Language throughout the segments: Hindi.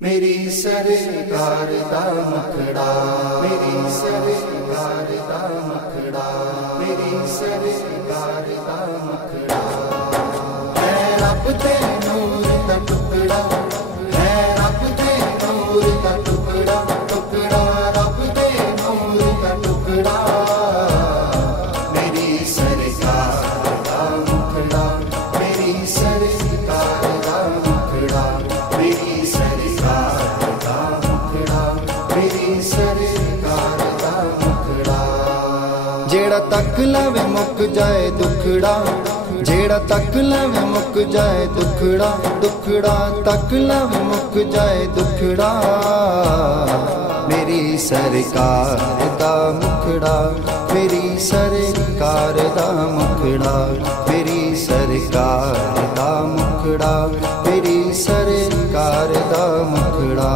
मेरी सरकार दा मुखड़ा, मेरी सरकार दा मुखड़ा, मेरी सरकार दा मुखड़ा है रब दे नूर दा टुकड़ा, है रब दे नूर दा टुकड़ा, टुकड़ा रब दे नूर दा टुकड़ा। मेरी सरकार दा मुखड़ा, मेरी सरकार दा मुखड़ा, मेरी सरकार दा मुखड़ा, मेरी सरकार दा मुखड़ा। जेड़ा तक लवे मुक जाए दुखड़ा, जेड़ा तक लवे मुक जाए दुखड़ा, दुखड़ा तक लवे मुक जाए दुखड़ा। मेरी सरकार दा मुखड़ा, मेरी सरकार दा मुखड़ा, मेरी सरकार दा मुखड़ा, मेरी सरकार दा मुखड़ा।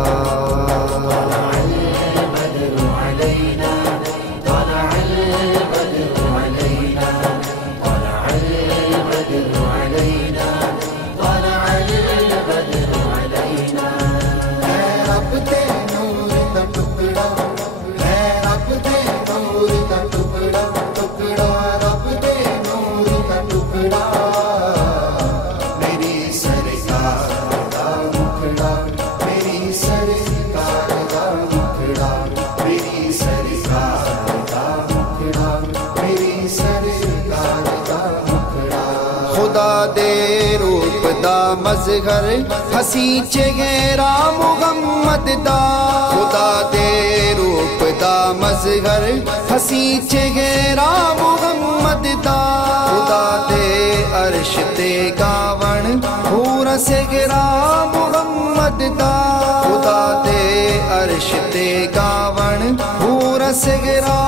खुदा दे रूप दा मज़हर हसी चेहरा मुहम्मद दा, खुदा दे रूप दा मज़हर हसी चेहरा मुहम्मद दा। खुदा दे अर्श ते गावण पूरा सेहरा मुहम्मद दा, खुदा दे अर्श ते गावण पूरा सेहरा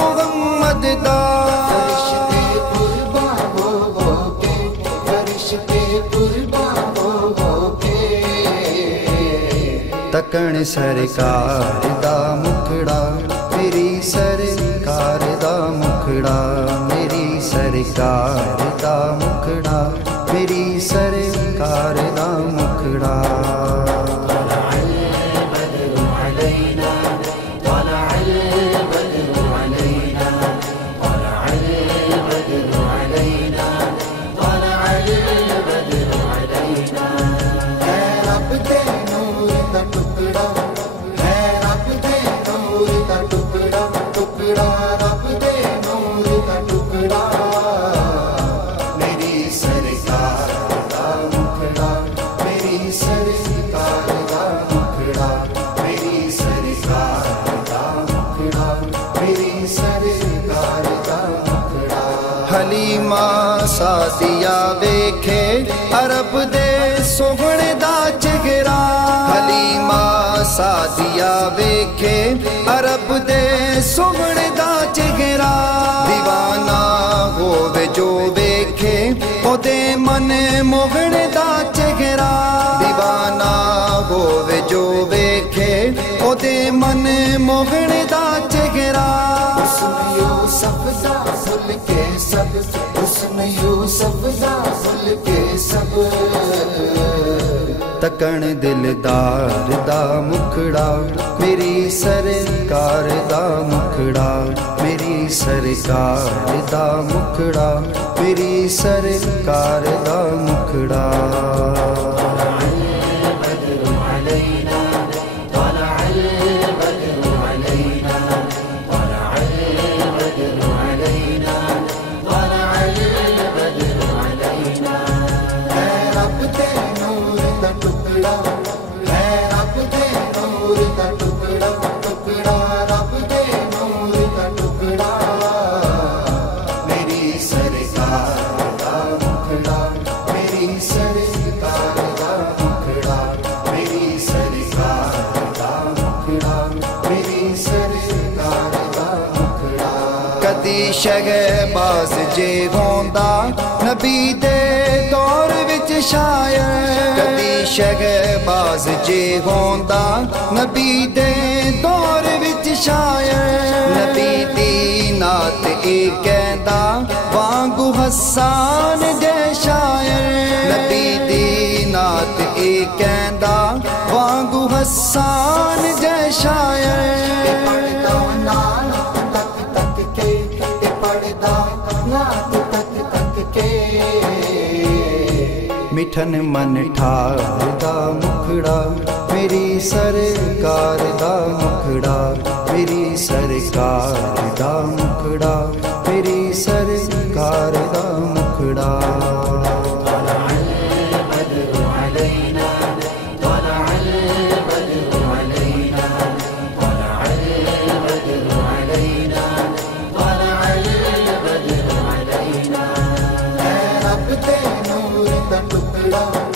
मुहम्मद दा। तकण सरकार दा मुखड़ा, मेरी सरकार दा मुखड़ा, मेरी सरकार दा मुखड़ा, मेरी सरकार दा मुखड़ा। हलीमा सादिया वेखे अरब दे सोहणे दा चेहरा, हलीमा सादिया वेखे अरब दे सोहणे दा चेहरा। दीवाना होवे जो वेखे ओदे मन मोहणे दा चेहरा, दीवाना होवे जो वेखे ओदे मन मोहणे दा चेहरा। हुस्न यूसुफ दा फुल के सब, हुस्न यूसुफ दा फुल के सब। तकण दिलदार दा मुखड़ा, मेरी सरकार दा मुखड़ा, मेरी सरकार दा मुखड़ा, मेरी सरकार दा मुखड़ा। कदी शहबाज जे होंदा नबी दे दौर विच शायर, कदी शहबाज जे होंदा नबी दे दौर विच शायर। नबी दी नात ए कहंदा वांगू हसान दे शायर, नबी दी नात ए कहंदा वांगू हसान जै शायर पढ़दा नात तक तक के पढ़दा नात तक तक के मिठन मन ठार दा मुखड़ा मेरी सरकार दा मुखड़ा मेरी सरकार दा मुखड़ा मेरी सरकार दा मुखड़ा टुकड़ा